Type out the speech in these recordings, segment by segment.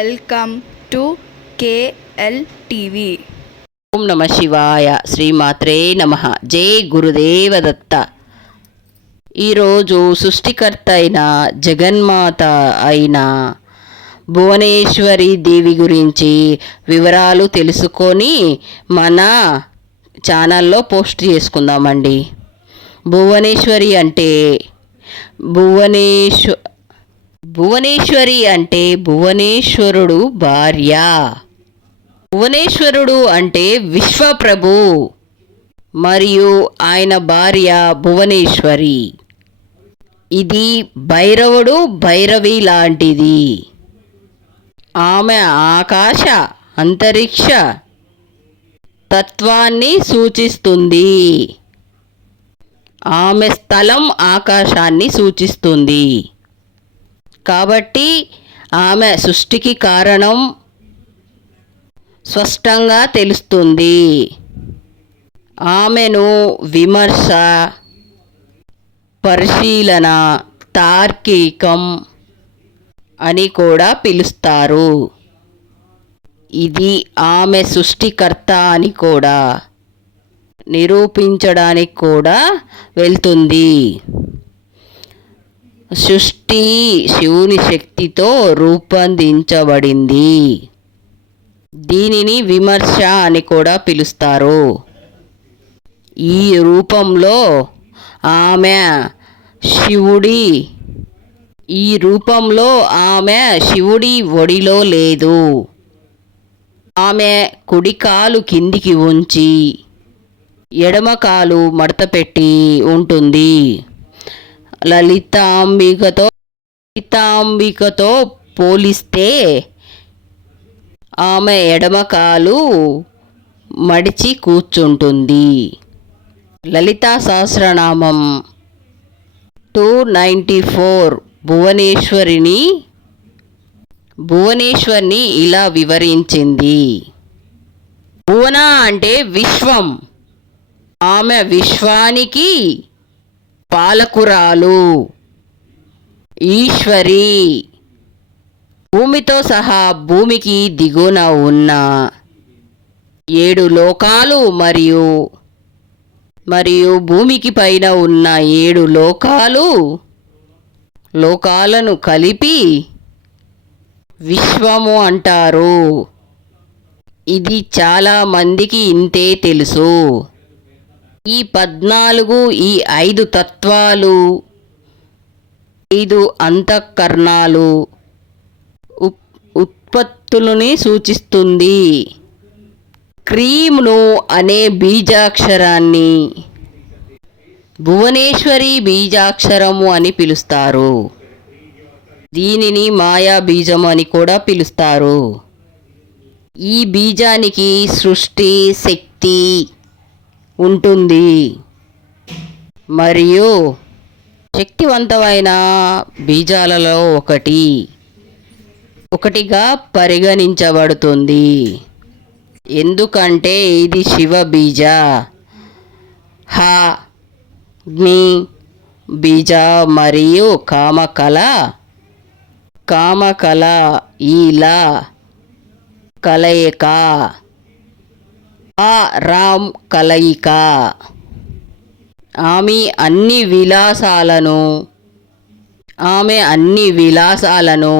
Welcome to KLTV. ఓం నమ శివాయ. శ్రీమాత్రే నమ. జై గురుదేవదత్త. ఈరోజు సృష్టికర్త అయిన జగన్మాత అయిన భువనేశ్వరి దేవి గురించి వివరాలు తెలుసుకొని మన ఛానల్లో పోస్ట్ చేసుకుందామండి. భువనేశ్వరి అంటే భువనేశ్వరి అంటే భువనేశ్వరుడు భార్య. భువనేశ్వరుడు అంటే విశ్వప్రభు మరియు ఆయన భార్య భువనేశ్వరి. ఇది భైరవుడు భైరవి లాంటిది. ఆమె ఆకాశ అంతరిక్ష తత్వాన్ని సూచిస్తుంది. ఆమె స్థలం ఆకాశాన్ని సూచిస్తుంది. కాబట్టి ఆమె సృష్టికి కారణం స్పష్టంగా తెలుస్తుంది. ఆమెను విమర్శ, పరిశీలన, తార్కికం అని కూడా పిలుస్తారు. ఇది ఆమె సృష్టికర్త అని కూడా నిరూపించడానికి కూడా వెళ్తుంది. సృష్టి శివుని శక్తితో రూపొందించబడింది. దీనిని విమర్శ అని కూడా పిలుస్తారు. ఈ రూపంలో ఆమె శివుడి ఒడిలో లేదు. ఆమె కుడి కాలు కిందికి ఉంచి ఎడమ కాలు మడతపెట్టి ఉంటుంది. లలితాంబికతో పోలిస్తే ఆమె ఎడమ కాలు మడిచి కూర్చుంటుంది. లలితా సహస్రనామం 294 భువనేశ్వరిని ఇలా వివరించింది. భువన అంటే విశ్వం. ఆమె విశ్వానికి పాలకురాలు, ఈశ్వరి. భూమితో సహా భూమికి దిగువన ఉన్న 7 లోకాలు మరియు భూమికి పైన ఉన్న 7 లోకాలను కలిపి విశ్వము అంటారు. ఇది చాలా మందికి ఇంతే తెలుసు. ఈ 5 తత్వాలు, 5 అంతఃకరణాలు ఉత్పత్తులని సూచిస్తుంది. క్రీమును అనే బీజాక్షరాన్ని భువనేశ్వరి బీజాక్షరము అని పిలుస్తారు. దీనిని మాయా బీజము అని కూడా పిలుస్తారు. ఈ బీజానికి సృష్టి శక్తి ఉంటుంది మరియు శక్తివంతమైన బీజాలలో ఒకటిగా పరిగణించబడుతుంది. ఎందుకంటే ఇది శివ బీజ. అగ్ని బీజ మరియు కామకల ఈల కలయిక, రామ్ కలయిక. ఆమె అన్ని విలాసాలను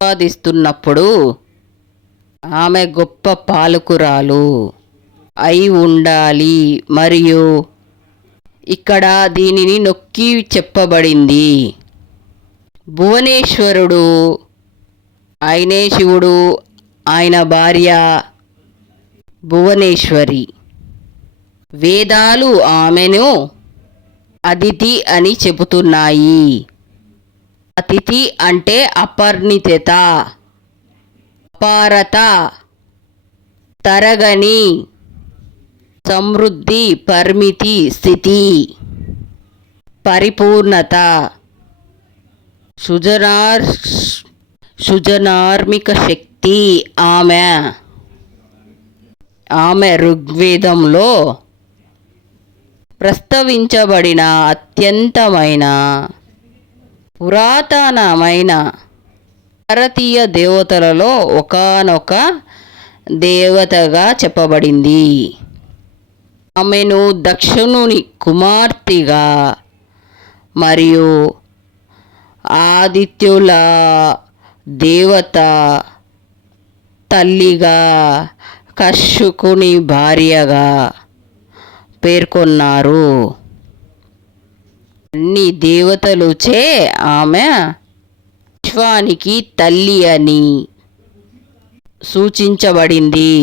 ఉత్పాదిస్తున్నప్పుడు ఆమె గొప్ప పాలకురాలు అయి ఉండాలి. మరియు ఇక్కడ దీనిని నొక్కి చెప్పబడింది. భువనేశ్వరుడు ఆయనే శివుడు, ఆయన భార్య భువనేశ్వరి. వేదాలు ఆమెను అదితి అని చెబుతున్నాయి. అతిథి అంటే అపరిమిత, అపారత, తరగని, సమృద్ధి, పరిమితి, స్థితి, పరిపూర్ణత, సృజనాత్మక శక్తి. ఆమె ఋగ్వేదంలో ప్రస్తావించబడిన అత్యంతమైన పురాతనమైన భారతీయ దేవతలలో ఒకానొక దేవతగా చెప్పబడింది. ఆమెను దక్షిణుని కుమార్తెగా మరియు ఆదిత్యుల దేవత తల్లిగా, కశ్యపుని భార్యగా పేర్కొన్నారు. అన్ని దేవతలుచే ఆమె విశ్వానికి తల్లి అని సూచించబడింది.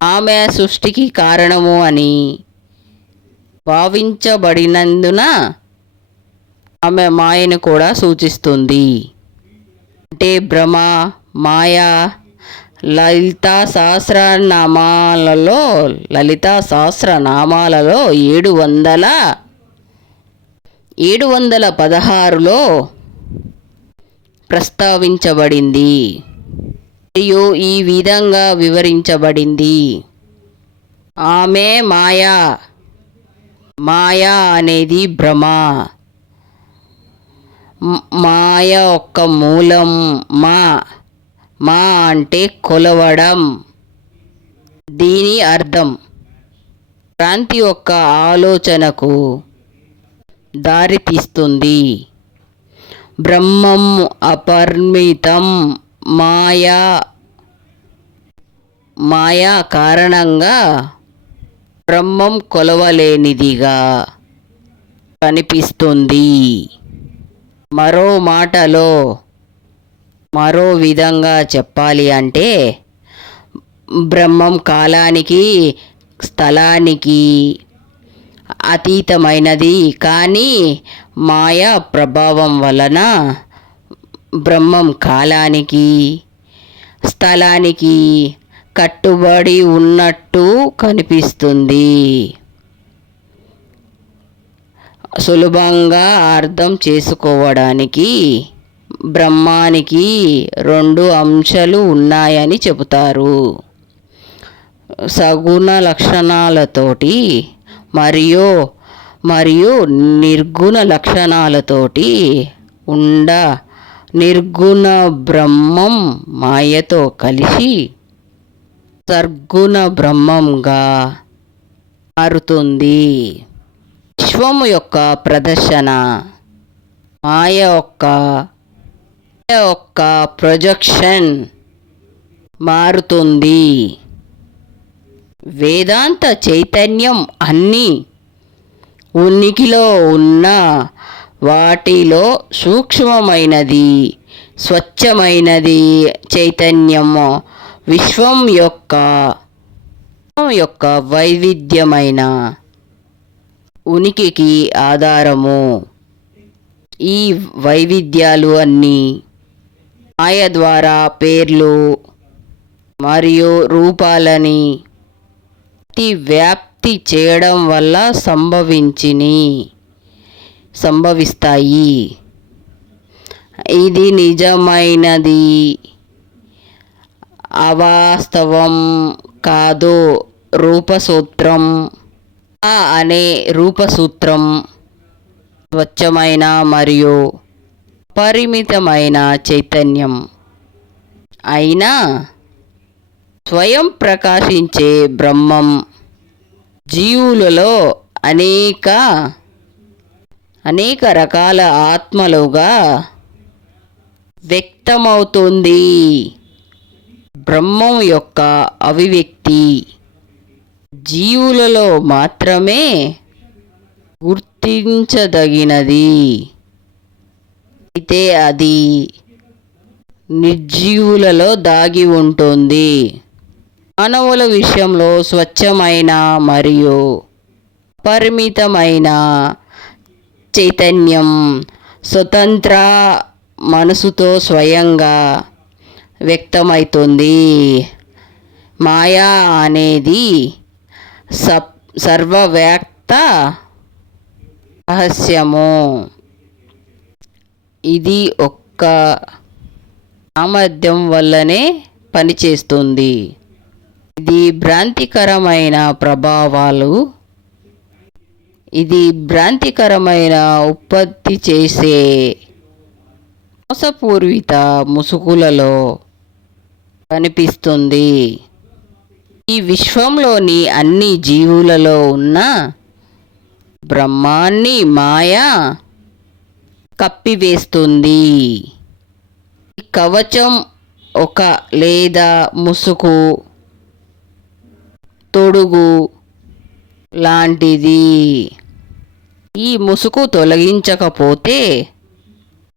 ఆమె సృష్టికి కారణము అని భావించబడినందున ఆమె మాయను కూడా సూచిస్తుంది. అంటే బ్రహ్మ, మాయ లలితా సహస్రనామాలలో 716లో ప్రస్తావించబడింది మరియు ఈ విధంగా వివరించబడింది. ఆమె మాయ అనేది భ్రమ. మాయ యొక్క మూలం మా అంటే కొలవడం. దీని అర్థం భ్రాంతి యొక్క ఆలోచనకు దారితీస్తుంది. బ్రహ్మం అపరిమితం. మాయా కారణంగా బ్రహ్మం కొలవలేనిదిగా కనిపిస్తుంది. మరో విధంగా చెప్పాలి అంటే బ్రహ్మం కాలానికి, స్థలానికి అతీతమైనది. కానీ మాయా ప్రభావం వలన బ్రహ్మం కాలానికి, స్థలానికి కట్టుబడి ఉన్నట్టు కనిపిస్తుంది. సులభంగా అర్థం చేసుకోవడానికి బ్రహ్మానికి 2 అంశాలు ఉన్నాయని చెబుతారు. సగుణ లక్షణాలతోటి మరియు నిర్గుణ లక్షణాలతోటి నిర్గుణ బ్రహ్మం మాయతో కలిసి సర్గుణ బ్రహ్మంగా మారుతుంది. విశ్వము యొక్క ప్రదర్శన మాయ యొక్క ప్రొజెక్షన్ మారుతుంది. వేదాంత చైతన్యం అన్ని ఉనికిలో ఉన్న వాటిలో సూక్ష్మమైనది, స్వచ్ఛమైనది చైతన్యం విశ్వం యొక్క వైవిధ్యమైన ఉనికికి ఆధారము. ఈ వైవిధ్యాలు అన్నీ మాయ ద్వారా పేర్లు మరియు రూపాలని వ్యాప్తి చేయడం వల్ల సంభవిస్తాయి. ఇది నిజమైనది అవాస్తవం కాదు. రూపసూత్రం అనే రూపసూత్రం స్వచ్ఛమైన మరియు పరిమితమైన చైతన్యం అయినా స్వయం ప్రకాశించే బ్రహ్మం జీవులలో అనేక రకాల ఆత్మలుగా వ్యక్తమవుతుంది. బ్రహ్మం యొక్క అభివ్యక్తి జీవులలో మాత్రమే గుర్తించదగినది. అయితే అది నిర్జీవులలో దాగి ఉంటుంది. మానవుల విషయంలో స్వచ్ఛమైన మరియు పరిమితమైన చైతన్యం స్వతంత్ర మనసుతో స్వయంగా వ్యక్తమవుతుంది. మాయా అనేది సర్వవ్యాప్త రహస్యము. ఇది ఒక్క సామర్థ్యం వల్లనే పనిచేస్తుంది. ఇది భ్రాంతికరమైన ఉత్పత్తి చేసే మోసపూరిత ముసుగులలో కనిపిస్తుంది. ఈ విశ్వంలోని అన్ని జీవులలో ఉన్న బ్రహ్మాన్ని మాయ కప్పివేస్తుంది. ఈ కవచం ఒక లేదా ముసుగు, తొడుగు లాంటిది. ఈ ముసుగు తొలగించకపోతే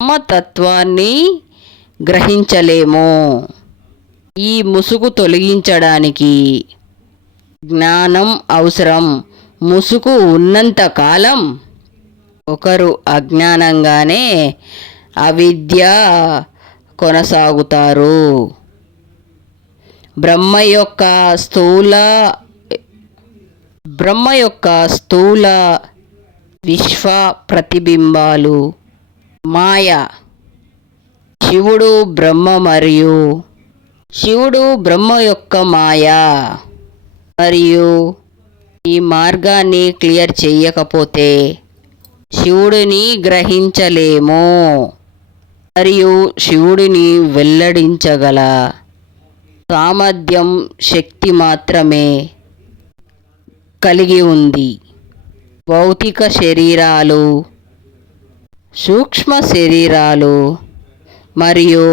ఆత్మతత్వాన్ని గ్రహించలేము. ఈ ముసుగు తొలగించడానికి జ్ఞానం అవసరం. ముసుగు ఉన్నంత కాలం ఒకరు అజ్ఞానంగానే అవిద్య కొనసాగుతారు. బ్రహ్మ యొక్క స్థూల విశ్వ ప్రతిబింబాలు మాయ. శివుడు బ్రహ్మ యొక్క మాయ. మరియు ఈ మార్గాన్ని క్లియర్ చేయకపోతే శివుడిని గ్రహించలేము. మరియు శివుడిని వెల్లడించగల సామర్థ్యం శక్తి మాత్రమే కలిగి ఉంది. భౌతిక శరీరాలు, సూక్ష్మ శరీరాలు మరియు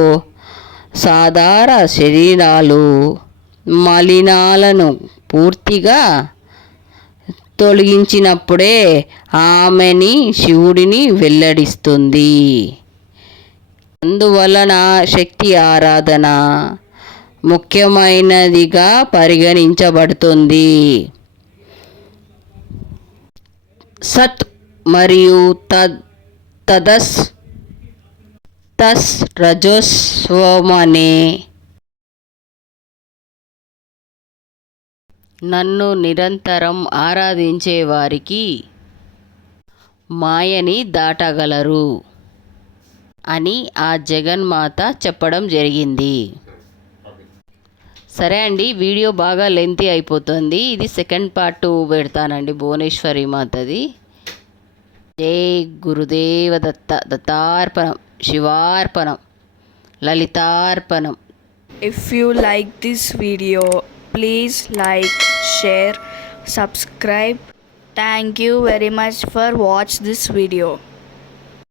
సాధారణ శరీరాలు మలినాలను పూర్తిగా తొలగించినప్పుడే ఆమెని శివుడిని వెల్లడిస్తుంది. అందువలన శక్తి ఆరాధన ముఖ్యమైనదిగా పరిగణించబడుతుంది. సత్ మరియు తస్ రజోస్వమనే నన్ను నిరంతరం ఆరాధించే వారికి మాయని దాటగలరు అని ఆ జగన్మాత చెప్పడం జరిగింది. సరే అండి, వీడియో బాగా లెంతీ అయిపోతుంది. ఇది సెకండ్ పార్ట్ పెడతానండి భువనేశ్వరి మాతది. జై గురుదేవ దత్త. దత్తార్పణం, శివార్పణం, లలితార్పణం. If you like this video, please like, share, subscribe. Thank you very much for watch this video.